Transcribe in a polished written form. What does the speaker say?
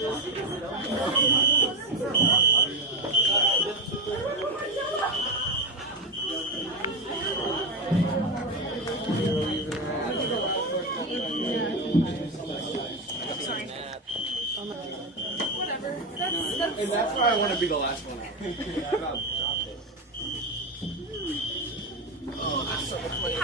And that's why I want to be the last one out. Oh, that's so much money.